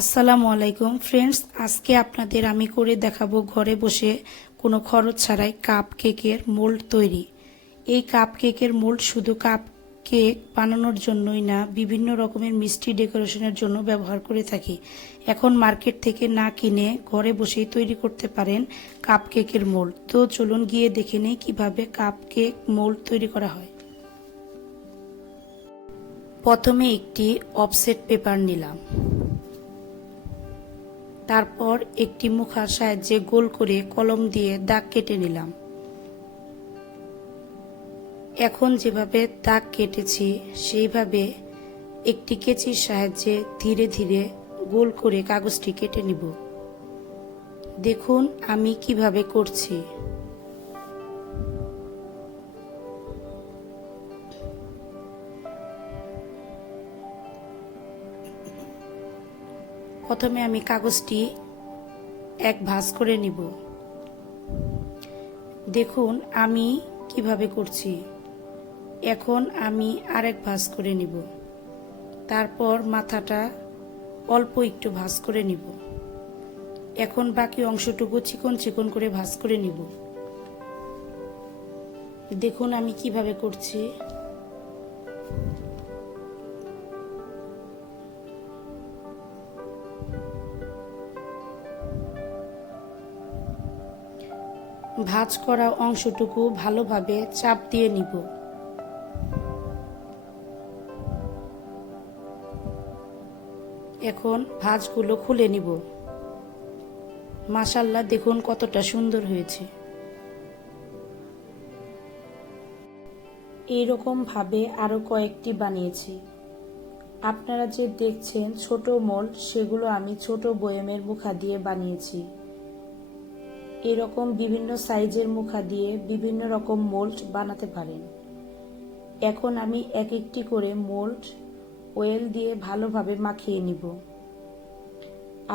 আসসালামু আলাইকুম ফ্রেন্ডস, আজকে আপনাদের আমি করে দেখাবো ঘরে বসে কোনো খরচ ছাড়াই কাপ কেকের মোল্ড তৈরি। এই কাপ কেকের মোল্ড শুধু কাপ কেক বানানোর জন্যই না, বিভিন্ন রকমের মিষ্টি ডেকোরেশনের জন্য ব্যবহার করে থাকি। এখন মার্কেট থেকে না কিনে ঘরে বসেই তৈরি করতে পারেন কাপ কেকের মোল্ড। তো চলুন গিয়ে দেখে নেই কীভাবে কাপ কেক মোল্ড তৈরি করা হয়। প্রথমে একটি অফসেট পেপার নিলাম, তারপর একটি মুখার সাহায্যে গোল করে কলম দিয়ে দাগ কেটে নিলাম। এখন যেভাবে দাগ কেটেছি সেইভাবে একটি কেচির সাহায্যে ধীরে ধীরে গোল করে কাগজটি কেটে নিব। দেখুন আমি কিভাবে করছি। প্রথমে আমি কাগজটি এক ভাঁজ করে নিব। দেখুন আমি কিভাবে করছি। এখন আমি আরেক ভাঁজ করে নিব, তারপর মাথাটা অল্প একটু ভাঁজ করে নিব। এখন বাকি অংশটুকু চিকন চিকন করে ভাঁজ করে নিব। দেখুন আমি কিভাবে করছি। ভাঁজ করা অংশটুকু ভালোভাবে চাপ দিয়ে নিব। এখন ভাঁজগুলো খুলে নিব। মাশাআল্লাহ, দেখুন কতটা সুন্দর হয়েছে। এইরকম ভাবে আরো কয়েকটি বানিয়েছি। আপনারা যে দেখছেন ছোট মোল্ড, সেগুলো আমি ছোট বয়মের মুখা দিয়ে বানিয়েছি। এরকম বিভিন্ন সাইজের মুখা দিয়ে বিভিন্ন রকম মোল্ড বানাতে পারেন। এখন আমি এক একটি করে মোল্ড অয়েল দিয়ে ভালোভাবে মাখিয়ে নিব।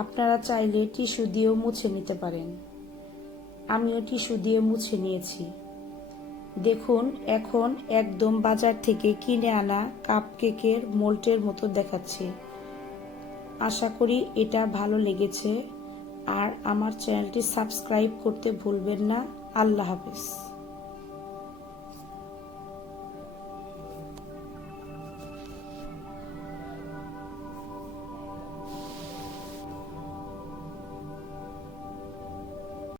আপনারা চাইলে টিস্যু দিয়েও মুছে নিতে পারেন। আমিও টিস্যু দিয়ে মুছে নিয়েছি। দেখুন এখন একদম বাজার থেকে কিনে আনা কাপ কেকের মোল্ডের মতো দেখাচ্ছে। আশা করি এটা ভালো লেগেছে। আর আমার চ্যানেলটি সাবস্ক্রাইব করতে ভুলবেন না। আল্লাহ হাফেজ।